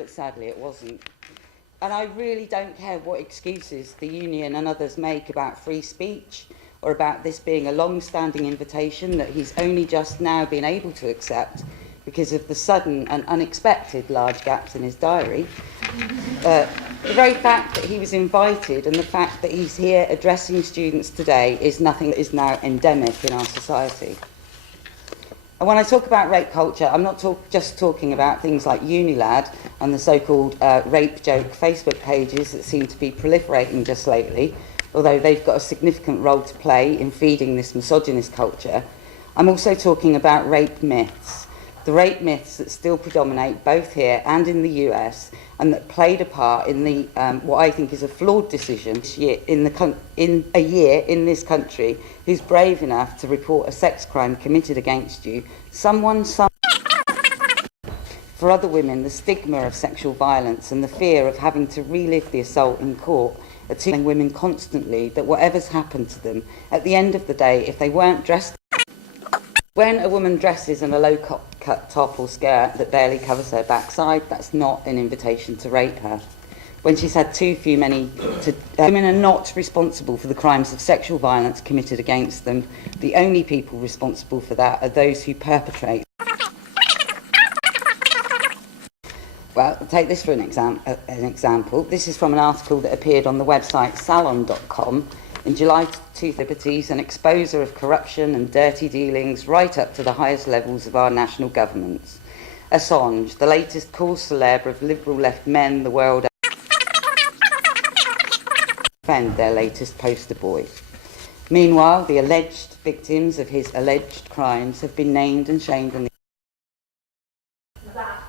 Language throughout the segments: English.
but sadly it wasn't. And I really don't care what excuses the union and others make about free speech or about this being a long-standing invitation that he's only just now been able to accept because of the sudden and unexpected large gaps in his diary. The very fact that he was invited and the fact that he's here addressing students today is nothing that is now endemic in our society. And when I talk about rape culture, I'm not just talking about things like Unilad and the so-called rape joke Facebook pages that seem to be proliferating just lately, although they've got a significant role to play in feeding this misogynist culture. I'm also talking about rape myths, the rape myths that still predominate both here and in the US, and that played a part in the what I think is a flawed decision this year in a year in this country who's brave enough to report a sex crime committed against you. For other women, the stigma of sexual violence and the fear of having to relive the assault in court are telling women constantly that whatever's happened to them, at the end of the day, if they weren't dressed... When a woman dresses in a low-cut top or skirt that barely covers her backside, that's not an invitation to rape her. When she's had women are not responsible for the crimes of sexual violence committed against them. The only people responsible for that are those who perpetrate. Well, take this for an example. This is from an article that appeared on the website salon.com in July 2000. Liberties, an exposer of corruption and dirty dealings right up to the highest levels of our national governments. Assange, the latest cause célèbre of liberal left men the world over, defend their latest poster boy. Meanwhile, the alleged victims of his alleged crimes have been named and shamed on that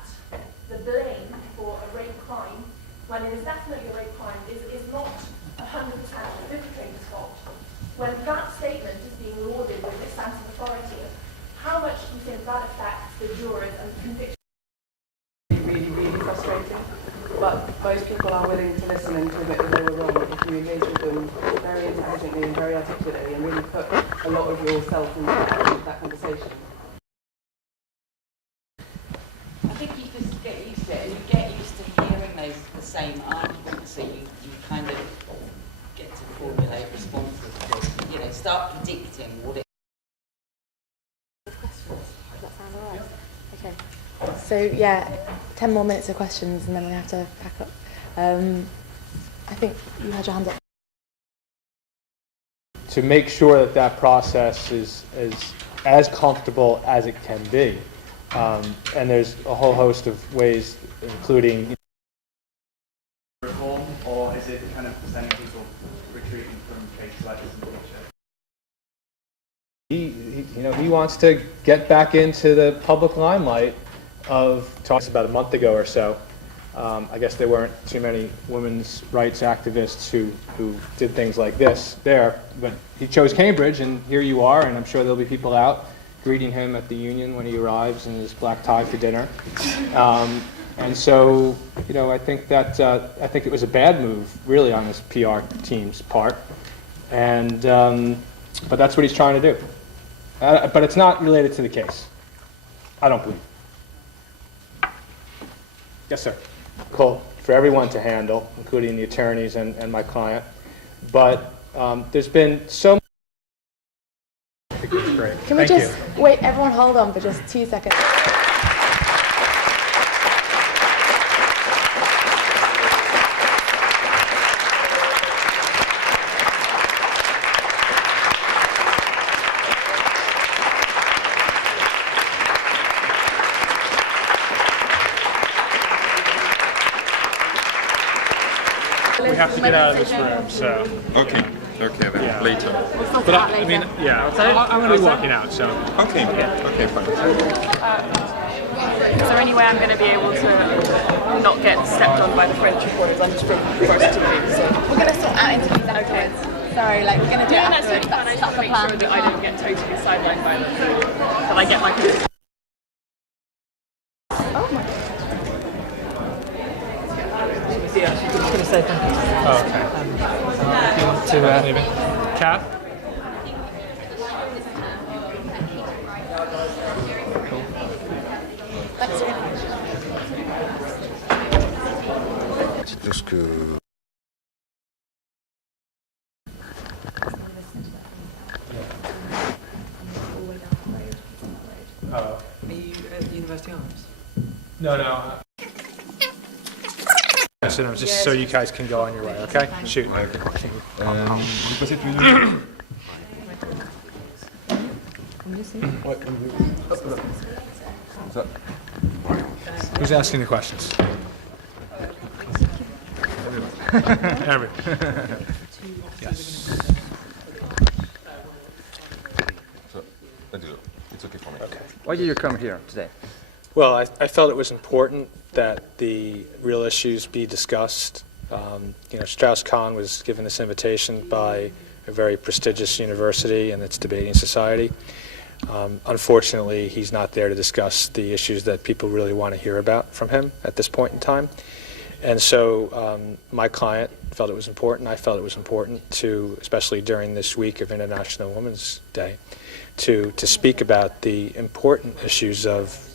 the blame for a rape crime, when it is definitely a rape crime, is not 100% the perpetrator's fault. When that statement is being lauded with this sense of authority, how much do you think that affects the jurors and the conviction? Really frustrating, but most people are willing to listen and to admit that they were wrong if you engage with them very intelligently and very articulately and really put a lot of yourself into that conversation. I think you just get used to it, and you get used to hearing the same arguments, so you kind of get to formulate responses to, start predicting what it... Does that sound all right? Okay. So, 10 more minutes of questions and then we have to pack up. I think you had your hand up. To make sure that process is as comfortable as it can be. And there's a whole host of ways, including... Reform, or is it kind of preventing people retreating from cases like this in the future? He wants to get back into the public limelight of talks about a month ago or so. I guess there weren't too many women's rights activists who did things like this there, but he chose Cambridge, and here you are, and I'm sure there'll be people out greeting him at the Union when he arrives in his black tie for dinner. And so, I think it was a bad move, really, on his PR team's part, and but that's what he's trying to do. But it's not related to the case, I don't believe. Yes, sir. Cool. For everyone to handle, including the attorneys and my client. But there's been so much. I think it's great. Can we just wait, everyone hold on for just 2 seconds. We have to get out of this room, so. Okay then, Yeah. later. But I'm going to be walking out, so. Okay, fine. Is there any way I'm going to be able to not get stepped on by the French reporters? I'm just from First TV, so. We're going to sort out interviews afterwards. Sorry, we're going to do it afterwards. That's I just make sure that I don't get totally sidelined by them. That I get my... Oh, okay. Do you want to maybe? Kath? Thanks very much. Just que... Are you at University Arms? No. So just so you guys can go on your way, okay? Shoot. Vous passez tous les deux. Ça. Who's asking the questions? Everyone. Yes. So, it's okay for me. Okay. Why did you come here today? Well, I felt it was important that the real issues be discussed. Strauss-Kahn was given this invitation by a very prestigious university and its debating society. Unfortunately, he's not there to discuss the issues that people really want to hear about from him at this point in time. And so my client felt it was important. I felt it was important to, especially during this week of International Women's Day, to speak about the important issues of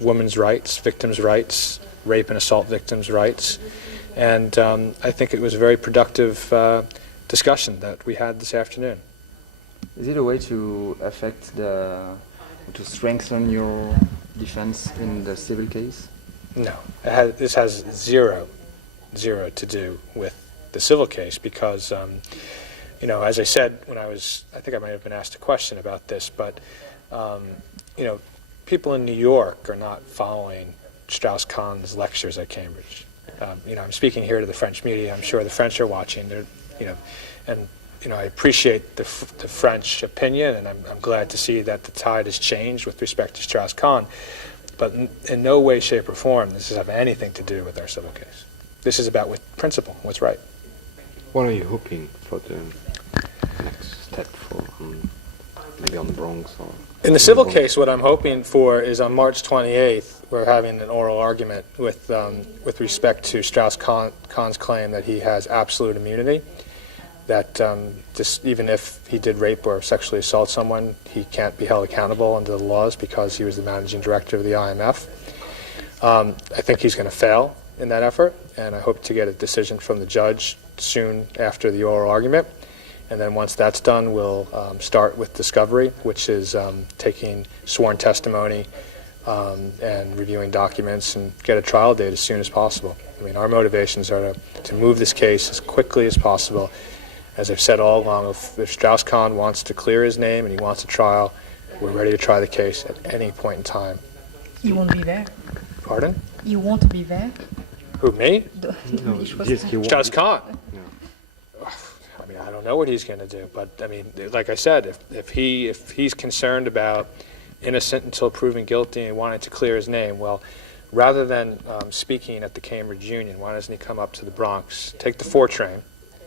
women's rights, victims' rights, rape and assault victims' rights. And I think it was a very productive discussion that we had this afternoon. Is it a way to to strengthen your defense in the civil case? No, this has zero to do with the civil case because, as I said when I think I might have been asked a question about this, but, people in New York are not following Strauss-Kahn's lectures at Cambridge. I'm speaking here to the French media. I'm sure the French are watching. I appreciate the French opinion, and I'm glad to see that the tide has changed with respect to Strauss-Kahn. But in no way, shape, or form does this have anything to do with our civil case. This is about principle, what's right. What are you hoping for the next step for maybe on the Bronx or? In the civil case, what I'm hoping for is on March 28th, we're having an oral argument with respect to Strauss-Kahn's claim that he has absolute immunity, that even if he did rape or sexually assault someone, he can't be held accountable under the laws because he was the managing director of the IMF. I think he's going to fail in that effort, and I hope to get a decision from the judge soon after the oral argument. And then once that's done, we'll start with discovery, which is taking sworn testimony and reviewing documents and get a trial date as soon as possible. I mean, our motivations are to move this case as quickly as possible. As I've said all along, if Strauss-Kahn wants to clear his name and he wants a trial, we're ready to try the case at any point in time. You won't be there? Pardon? You won't be there? Who, me? No, Strauss-Kahn. I mean, I don't know what he's going to do, but I mean, like I said, if he's concerned about innocent until proven guilty and wanting to clear his name, well, rather than speaking at the Cambridge Union, why doesn't he come up to the Bronx, take the 4 train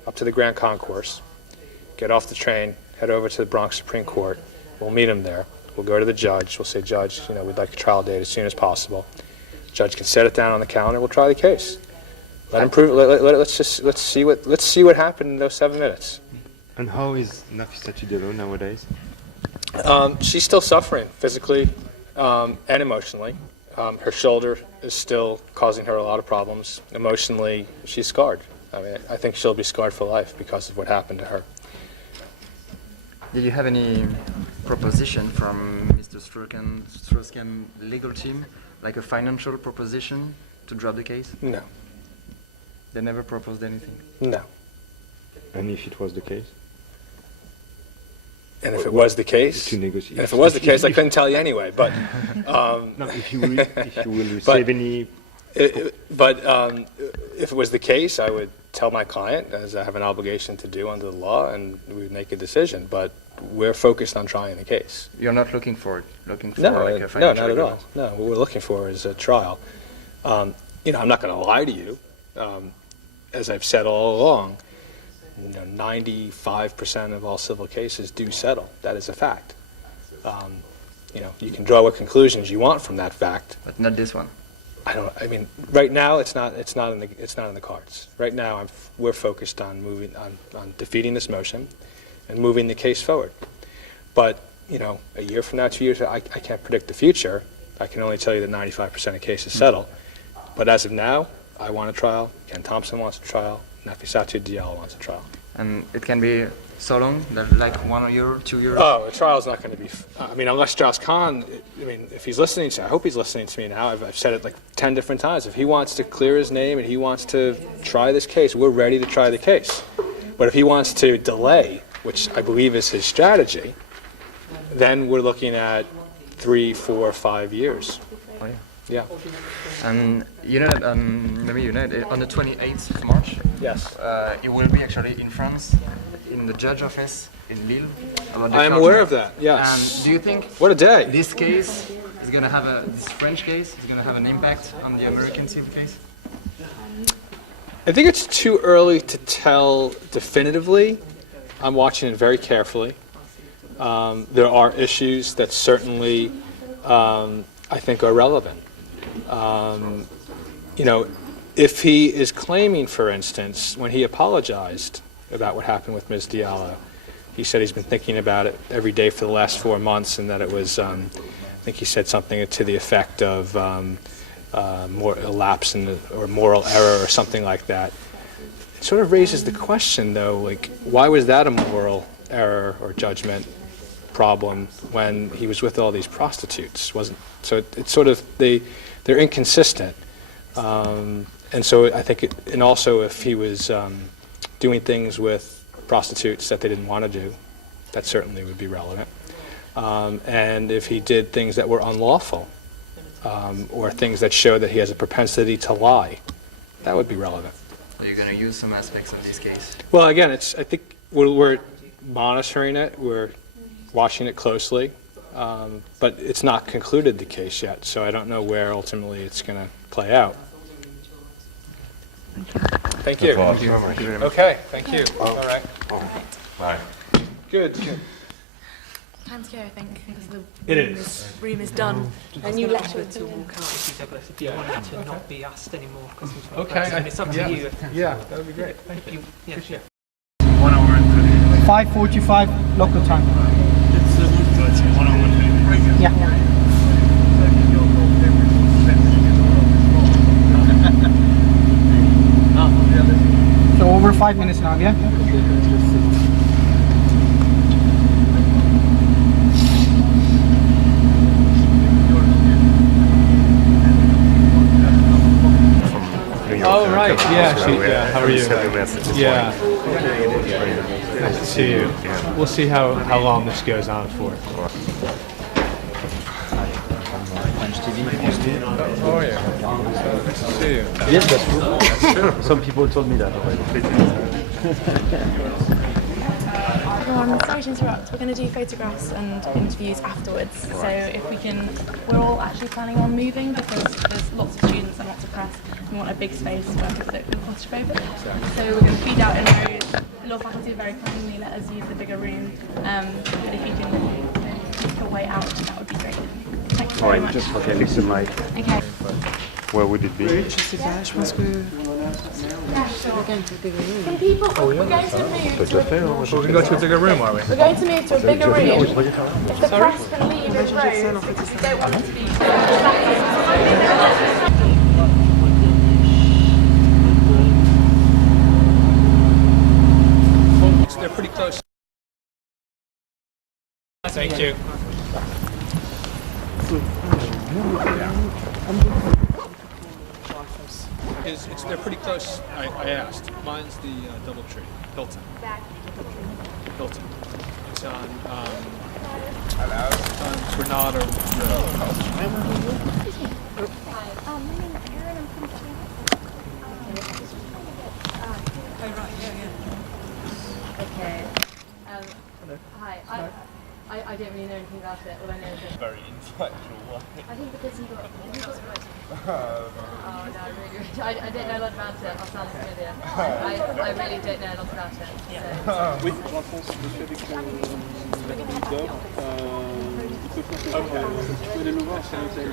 up to the Grand Concourse, get off the train, head over to the Bronx Supreme Court. We'll meet him there. We'll go to the judge. We'll say, Judge, we'd like a trial date as soon as possible. Judge can set it down on the calendar. We'll try the case. Let him prove. Let's see what happened in those 7 minutes. And how is Nafisa Diallo nowadays? She's still suffering physically and emotionally. Her shoulder is still causing her a lot of problems. Emotionally, she's scarred. I mean, I think she'll be scarred for life because of what happened to her. Did you have any proposition from Mr. Strauss-Kahn legal team, like a financial proposition to drop the case? No. They never proposed anything? No. And if it was the case? And if it was the case, to negotiate. And if it was the case, I couldn't tell you anyway. But no, if you will receive any. If it was the case, I would tell my client, as I have an obligation to do under the law, and we would make a decision. But we're focused on trying the case. You're not looking for it? Looking for no, like a financial not at all. agreement? No, what we're looking for is a trial. I'm not going to lie to you. As I've said all along, 95% of all civil cases do settle. That is a fact. You can draw what conclusions you want from that fact. But not this one. I mean, right now it's not in the cards. Right now we're focused on on defeating this motion and moving the case forward. But a year from now, 2 years, I can't predict the future. I can only tell you that 95% of cases settle. But as of now, I want a trial, Ken Thompson wants a trial, Wigdor Diallo wants a trial. And it can be so long, like 1 year, 2 years? Oh, a trial's not going to be, I mean, unless Strauss-Kahn, I mean, if he's listening to, I hope he's listening to me now, I've said it like 10 different times, if he wants to clear his name and he wants to try this case, we're ready to try the case. But if he wants to delay, which I believe is his strategy, then we're looking at 3, 4, 5 years. Oh, yeah. Yeah. And you know that, maybe you know, on the 28th of March, yes, it will be actually in France, in the judge office in Lille. I am aware of that, yes. And do you think what a day. This case is going to have this French case is going to have an impact on the American civil case? I think it's too early to tell definitively. I'm watching it very carefully. There are issues that certainly I think are relevant. You know, if he is claiming, for instance, when he apologized about what happened with Ms. Diallo, he said he's been thinking about it every day for the last 4 months, and that it was, I think he said something to the effect of more a lapse in or moral error or something like that. It sort of raises the question, though, like, why was that a moral error or judgment problem when he was with all these prostitutes? So it's sort of they're inconsistent, and so I think and also if he was doing things with prostitutes that they didn't want to do, that certainly would be relevant, and if he did things that were unlawful or things that show that he has a propensity to lie, that would be relevant. Are you going to use some aspects of this case? Well, again, I think we're monitoring it, we're watching it closely, but it's not concluded the case yet, so I don't know where ultimately it's going to play out. Thank you. Thank you very much. Okay, thank you. All right. Bye. Good. Time to go, I think, because the room is done. And you lecture to walk out, Douglas, if you wanted to not be asked anymore questions. Okay. And it's up to you. Yeah, that would be great. Thank you. Yeah. 1 hour and 30 minutes. 5:45 local time. It's 1 hour and 30 minutes. Yeah. So over 5 minutes now, yeah? Oh, right. Yeah, how are you? Yeah. Nice to see you. We'll see how long this goes on for. Oh, yeah. Nice to see you. Yes, that's true. Some people told me that already. Everyone, sorry to interrupt. We're going to do photographs and interviews afterwards. So if we can, we're all actually planning on moving because there's lots of students and lots of press. We want a big space where people don't feel claustrophobic. So we're going to feed out in rows. The law faculty very kindly let us use the bigger room. But if you can take a way out, that would be great. Thank you very much. Just okay, listen, Mike. Okay. Where would it be? Je sais pas, je pense que... Can people, we're going to move We can go to a bigger room, are we? We're going to move to a bigger room. If the press can leave in rows, if you don't want it to be... They're pretty close. Thank you. They're pretty close. I asked. Mine's the DoubleTree, Hilton. Hilton. It's on Granada Road. Okay. Hi. I don't really know anything about it. All I know is it's very intellectual. I think because he got oh no, really. I don't know a lot about it. I'll sound familiar. I really don't know a lot about it. So. Oui, Jean-François, je suis avec Wigdor. Tu peux aller nous voir, c'est un hôtel.